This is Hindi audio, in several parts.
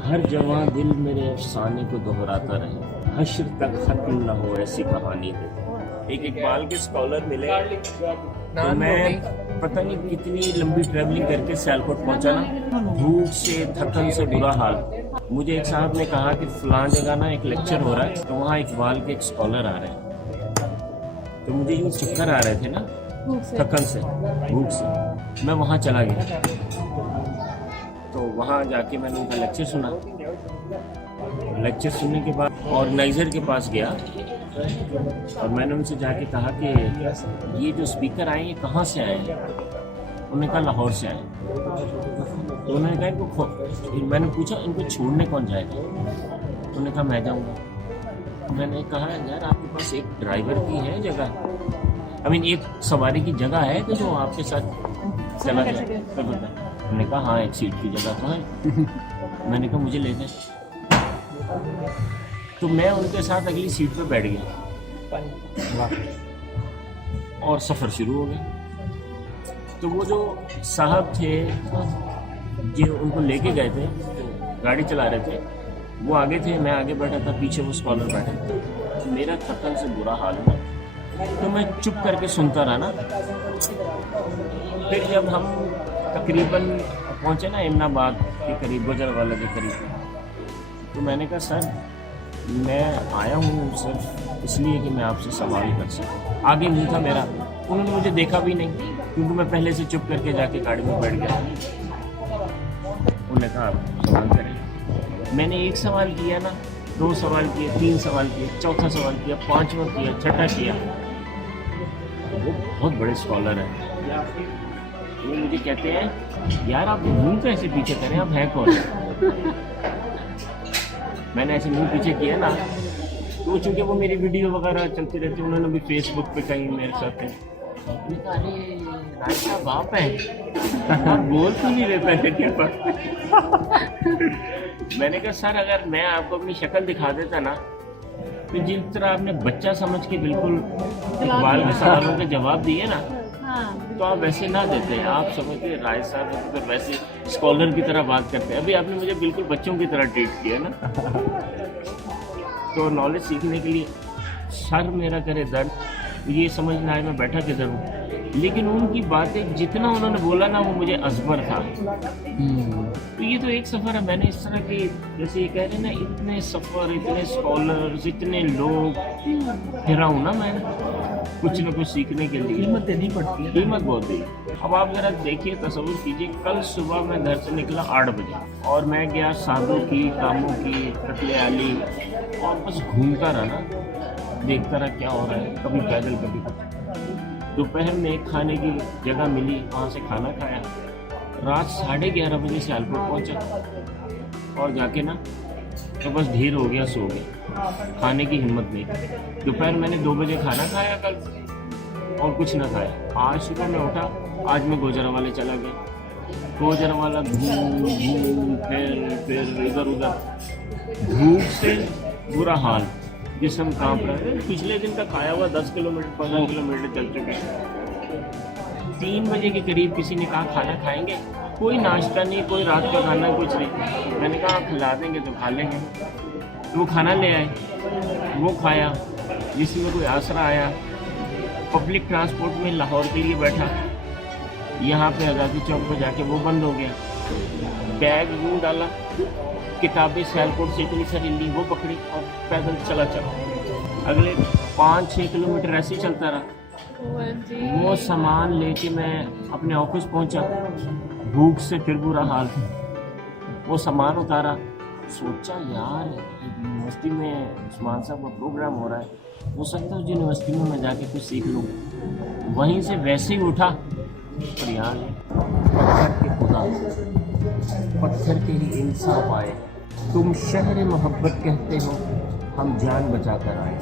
हर जवां दिल मेरे अफसाने को दोहराता रहे, हश्र तक खत्म न हो ऐसी कहानी दे। एक इकबाल के स्कॉलर मिले तो मैं पता नहीं कितनी लंबी ट्रैवलिंग करके सियालकोट पहुंचा ना, भूख से थकन से बुरा हाल। मुझे एक साहब ने कहा कि फलां जगह ना एक लेक्चर हो रहा है, तो वहाँ इकबाल के एक स्कॉलर आ रहे हैं। तो मुझे यूँ चक्कर आ रहे थे ना थकन से, भूख से, मैं वहाँ चला गया। तो वहाँ जाके मैंने उनका लेक्चर सुना। लेक्चर सुनने के बाद ऑर्गेनाइज़र के पास गया और मैंने उनसे जाके कहा कि ये जो स्पीकर आए ये कहाँ से आए हैं। उन्होंने कहा लाहौर से आए। तो उन्होंने कहा इनको, मैंने पूछा इनको छोड़ने कौन जाएगा। उन्होंने कहा मैं जाऊँगा। मैंने कहा यार आपके पास एक ड्राइवर की है जगह, एक सवारी की जगह है कि जो आपके साथ चला जाए। तो उन्होंने कहा हाँ एक सीट की जगह तो है। मैंने कहा मुझे ले जाए। तो मैं उनके साथ अगली सीट पे बैठ गया और सफ़र शुरू हो गया। तो वो जो साहब थे जो उनको लेके गए थे, गाड़ी चला रहे थे, वो आगे थे, मैं आगे बैठा था, पीछे वो स्कॉलर बैठे थे। मेरा थकन से बुरा हाल हुआ तो मैं चुप करके सुनता रहा ना। फिर जब हम तकरीबन पहुँचे ना इमनाबाद के करीब, गुजरवाला के करीब, तो मैंने कहा सर मैं आया हूँ सिर्फ इसलिए कि मैं आपसे सवाल कर सकूँ। आगे नहीं था मेरा, उन्होंने मुझे देखा भी नहीं क्योंकि मैं पहले से चुप करके जाके गाड़ी में बैठ गया। उन्होंने कहा आप सवाल करें। मैंने एक सवाल किया ना, दो सवाल किए, तीन सवाल किए, चौथा सवाल किया, पांचवा किया, छठा किया। वो बहुत बड़े स्कॉलर हैं। वो मुझे कहते हैं यार आप मुँह कैसे पीछे करें, आप हैं कौन। मैंने ऐसे मुँह पीछे किया ना, तो चूँकि वो मेरी वीडियो वगैरह चलती रहती, उन्होंने भी फेसबुक पे कहीं मेरे साथ है। अरे राय साहब आप हैं, आप बोल क्यों नहीं रहे पहले क्या बात। मैंने कहा सर अगर मैं आपको अपनी शक्ल दिखा देता ना, तो जिस तरह आपने बच्चा समझ के बिल्कुल इकबाल के सवालों के जवाब दिए ना, तो आप वैसे ना देते हैं। आप समझते राय साहब तो वैसे स्कॉलर की तरह बात करते हैं। अभी आपने मुझे बिल्कुल बच्चों की तरह ट्रीट किया ना। तो नॉलेज सीखने के लिए सर मेरा करे दर्द, ये समझ ना आए मैं बैठा किधर हूँ। लेकिन उनकी बातें जितना उन्होंने बोला ना वो मुझे अजबर था। तो ये तो एक सफ़र है। मैंने इस तरह के जैसे ये कह रहे हैं ना, इतने सफ़र, इतने स्कॉलर्स, इतने लोग फिरा हूँ ना मैं, कुछ न कुछ सीखने के लिए। कीमत देनी पड़ती है, कीमत बहुत दी। अब आप ज़रा देखिए, तसव्वुर कीजिए, कल सुबह मैं घर से निकला 8 बजे और मैं गया सादों की, कामों की, कतले आली, और बस घूमता रहा ना, देखता रहा क्या हो रहा है, कभी पैदल कभी कुछ। दोपहर में एक खाने की जगह मिली, वहाँ से खाना खाया। रात 11:30 बजे सियालकोट पहुँचा और जाके ना तो बस ढेर हो गया, सो गया, खाने की हिम्मत नहीं। दोपहर मैंने 2 बजे खाना खाया कल और कुछ ना खाया। आज सुबह मैं उठा, आज मैं गुजरावाले चला गया। गुजरावाला घूम फिर इधर उधर, धूप से बुरा हाल, जिसम कांप रहा है। पिछले दिन का खाया हुआ 10 किलोमीटर 15 किलोमीटर चल चुका है। 3 बजे के करीब किसी ने कहा खाना खाएंगे, कोई नाश्ता नहीं, कोई रात का खाना, कुछ नहीं। मैंने कहा आप खिला देंगे तो खा लेंगे। तो वो खाना ले आए, वो खाया, जिसमें कोई आसरा आया। पब्लिक ट्रांसपोर्ट में लाहौर के लिए बैठा, यहाँ पे आज़ादी चौक पर जाके वो बंद हो गया। बैग यूँ डाला, किताबें सियालकोट से इतनी सारी ली, वो पकड़ी और पैदल चला। अगले 5-6 किलोमीटर ऐसे ही चलता रहा। वो सामान लेके मैं अपने ऑफिस पहुंचा, भूख से फिर बुरा हाल। वो सामान उतारा, सोचा यार यूनिवर्सिटी में उस्मान साहब का प्रोग्राम हो रहा है, हो सकता है उस यूनिवर्सिटी में मैं जाके कुछ सीख लूँ। वहीं से वैसे ही उठा और यहाँ पत्थर के खुदा, पत्थर के ही इंसाफ आए। तुम शहर मोहब्बत कहते हो, हम जान बचा कर आए।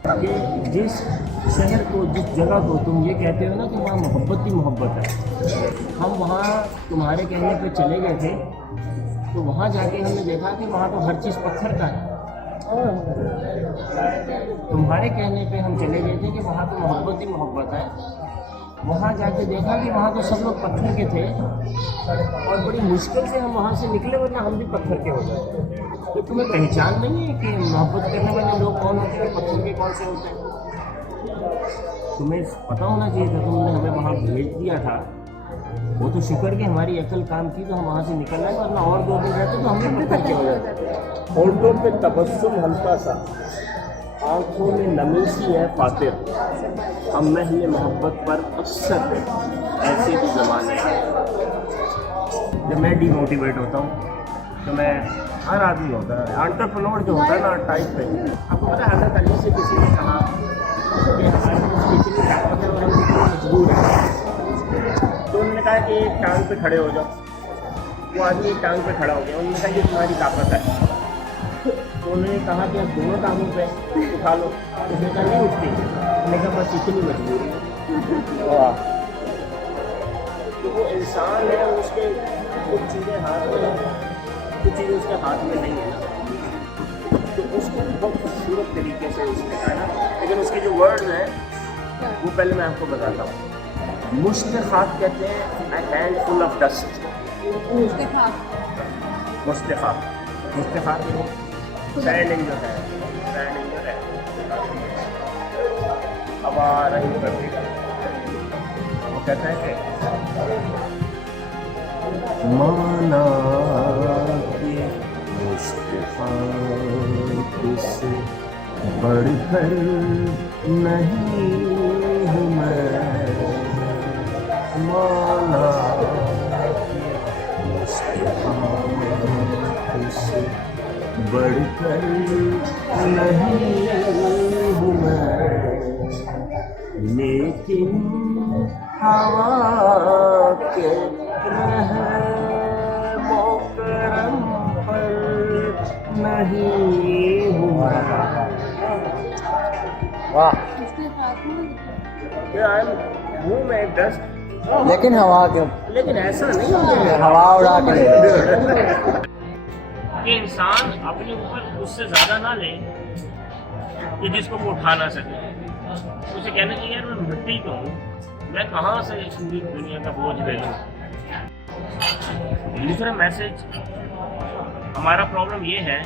कि जिस शहर को, जिस जगह को तुम ये कहते हो ना कि वहाँ मोहब्बत ही मोहब्बत है, हम वहाँ तुम्हारे कहने पे चले गए थे, तो वहाँ जाके हमने देखा कि वहाँ तो हर चीज़ पत्थर का है। तुम्हारे कहने पे हम चले गए थे कि वहाँ तो मोहब्बत ही मोहब्बत है, वहाँ जाके देखा कि वहाँ तो सब लोग पत्थर के थे और बड़ी मुश्किल से हम वहाँ से निकले, वरना हम भी पत्थर के हो जाते। तो तुम्हें पहचान नहीं है कि मोहब्बत करने वाले लोग कौन होते हैं, पत्थर के कौन से होते हैं? तुम्हें पता होना चाहिए था, तुमने हमें वहाँ भेज दिया था। वो तो शुक्र कि हमारी अकल काम की तो हम वहाँ से निकल आए, वरना और 2 दिन रहते तो हम भी पत्थर के हो जाते। होठों पे तबस्सुम हल्का सा, आँखों में नमी सी है फातिर, हम महल मोहब्बत पर अक्सर ऐसे भी ज़माने हैं। जब मैं डिमोटिवेट होता हूँ तो मैं, हर आदमी होता है एंटरप्रेन्योर जो होता है ना टाइप पे, आपको पता है हज़रत अली से किसी ने कहा कि हमारे पास कितनी ताकत है और हम कितने मजबूर हैं। तो उन्होंने कहा कि एक टांग पे खड़े हो जाओ। वो आदमी एक टांग पे खड़ा हो गया। उन्होंने कहा ये तुम्हारी ताकत है। तो उन्होंने कहा कि आप दोनों टांगों पे उठा लो। उसने कहा नहीं उठती। उन्होंने कहा बस इतनी मजबूरी है। वाह। तो वो इंसान है, उसके कुछ चीज़ें हाथ में हैं, कुछ चीज़ें उसके हाथ में नहीं है ना, तो उसको बहुत खूबसूरत तरीके से उसने कहा ना। लेकिन उसके जो वर्ड्स हैं वो पहले मैं आपको बताता हूँ। मुश्तखात कहते हैं a handful of dust. मुश्तखात सैंडिंग जो है, हवा रही करती है। वो कहता है कि माना के मुश्तखात से बढ़कर नहीं हूँ मैं, माना के मुश्तखात से बढ़कर नहीं हूँ मैं, लेकिन हवा के रहमो करम पर नहीं हूँ। वाह। मुँह में डस्ट, लेकिन हवा के, लेकिन ऐसा नहीं है हवा उड़ा के कि इंसान अपने ऊपर उससे ज़्यादा ना ले कि जिसको वो उठा ना सके। उसे कहना चाहिए यार मैं मिट्टी तो हूँ, मैं कहाँ से इस पूरी दुनिया का बोझ ले लूँ। दूसरा मैसेज, हमारा प्रॉब्लम ये है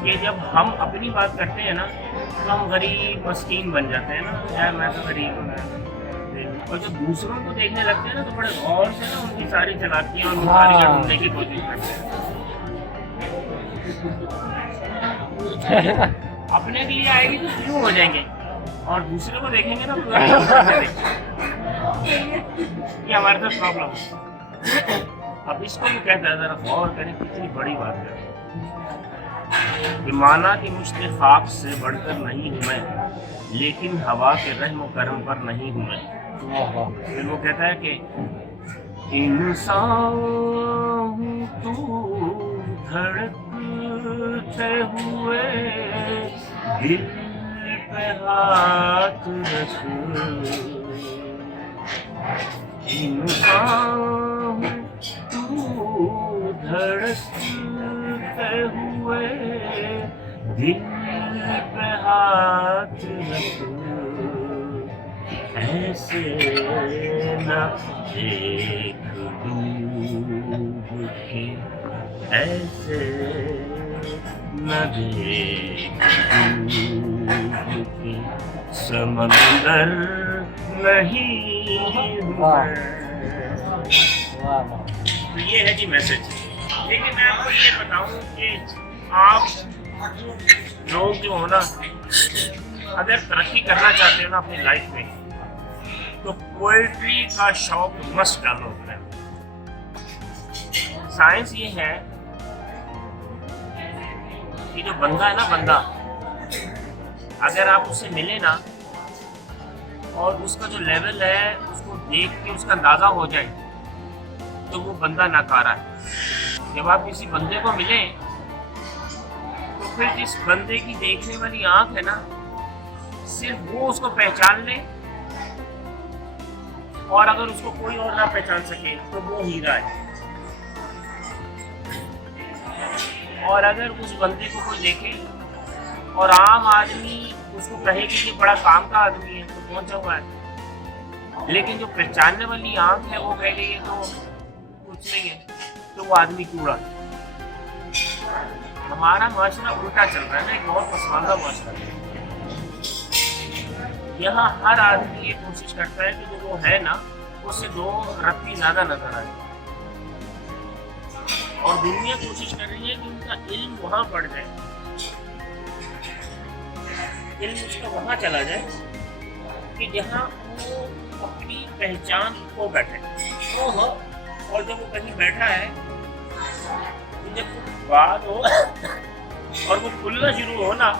कि जब हम अपनी बात करते हैं ना तो हम गरीब मस्कीन बन जाते हैं ना, यार मैं तो गरीब हूँ। और जब दूसरों को देखने लगते हैं ना तो बड़े गौर से ना उनकी सारी चालाकियाँ और मुखारियाँ ढूंढने की कोशिश करते हैं। अपने के लिए आएगी तो क्यों हो जाएंगे, और दूसरे को देखेंगे ना तो ये हमारे साथ प्रॉब्लम है। अब इसको भी कहता है, जरा गौर करें कितनी बड़ी बात है कि माना कि मुझसे खाक से बढ़कर नहीं हूँ मैं, लेकिन हवा के रहम करम पर नहीं हूँ मैं। फिर वो कहता है कि इंसान तू धड़कते हुए दिल पे हाथ रख, इंसान तू धड़कते हुए दिल पे हाथ रख, ऐसे न देख डूब के, ऐसे न देख डूब के, समंदर नहीं हूँ। तो ये है जी मैसेज। लेकिन मैं आपको ये बताऊं कि आप लोग जो हो ना, अगर तरक्की करना चाहते हो ना अपनी लाइफ में, तो पोएट्री का शौक मस्ट डालो अपने। साइंस ये है कि जो बंदा है ना, बंदा अगर आप उससे मिले ना और उसका जो लेवल है उसको देख के उसका अंदाजा हो जाए तो वो बंदा नकारा है। जब आप किसी बंदे को मिले तो फिर जिस बंदे की देखने वाली आंख है ना, सिर्फ वो उसको पहचान ले, और अगर उसको कोई और ना पहचान सके तो वो हीरा है। और अगर उस बंदे को कोई देखे और आम आदमी उसको कहे कि ये बड़ा काम का आदमी है तो पहुंचा हुआ है, लेकिन जो पहचानने वाली आंख है वो कह रही है तो कुछ नहीं है, तो वो आदमी कूड़ा है। हमारा माशरा उल्टा चल रहा है ना, एक बहुत पसमानदा माशरा है। यहाँ हर आदमी ये कोशिश करता है कि जो वो है ना उससे 2 रत्ती ज्यादा नजर आए, और दुनिया कोशिश कर रही है कि उनका इल्म वहां बढ़ जाए, इल्म उसका वहां चला जाए कि जहाँ वो अपनी पहचान खो बैठे। और जब वो कहीं बैठा है तो जब वो बात हो और वो खुलना शुरू हो ना,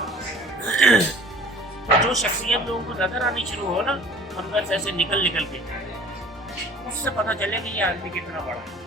तो जो शख्सियत लोगों को नजर आनी शुरू हो ना अंदर से ऐसे निकल के, उससे पता चले कि ये आदमी कितना बड़ा है।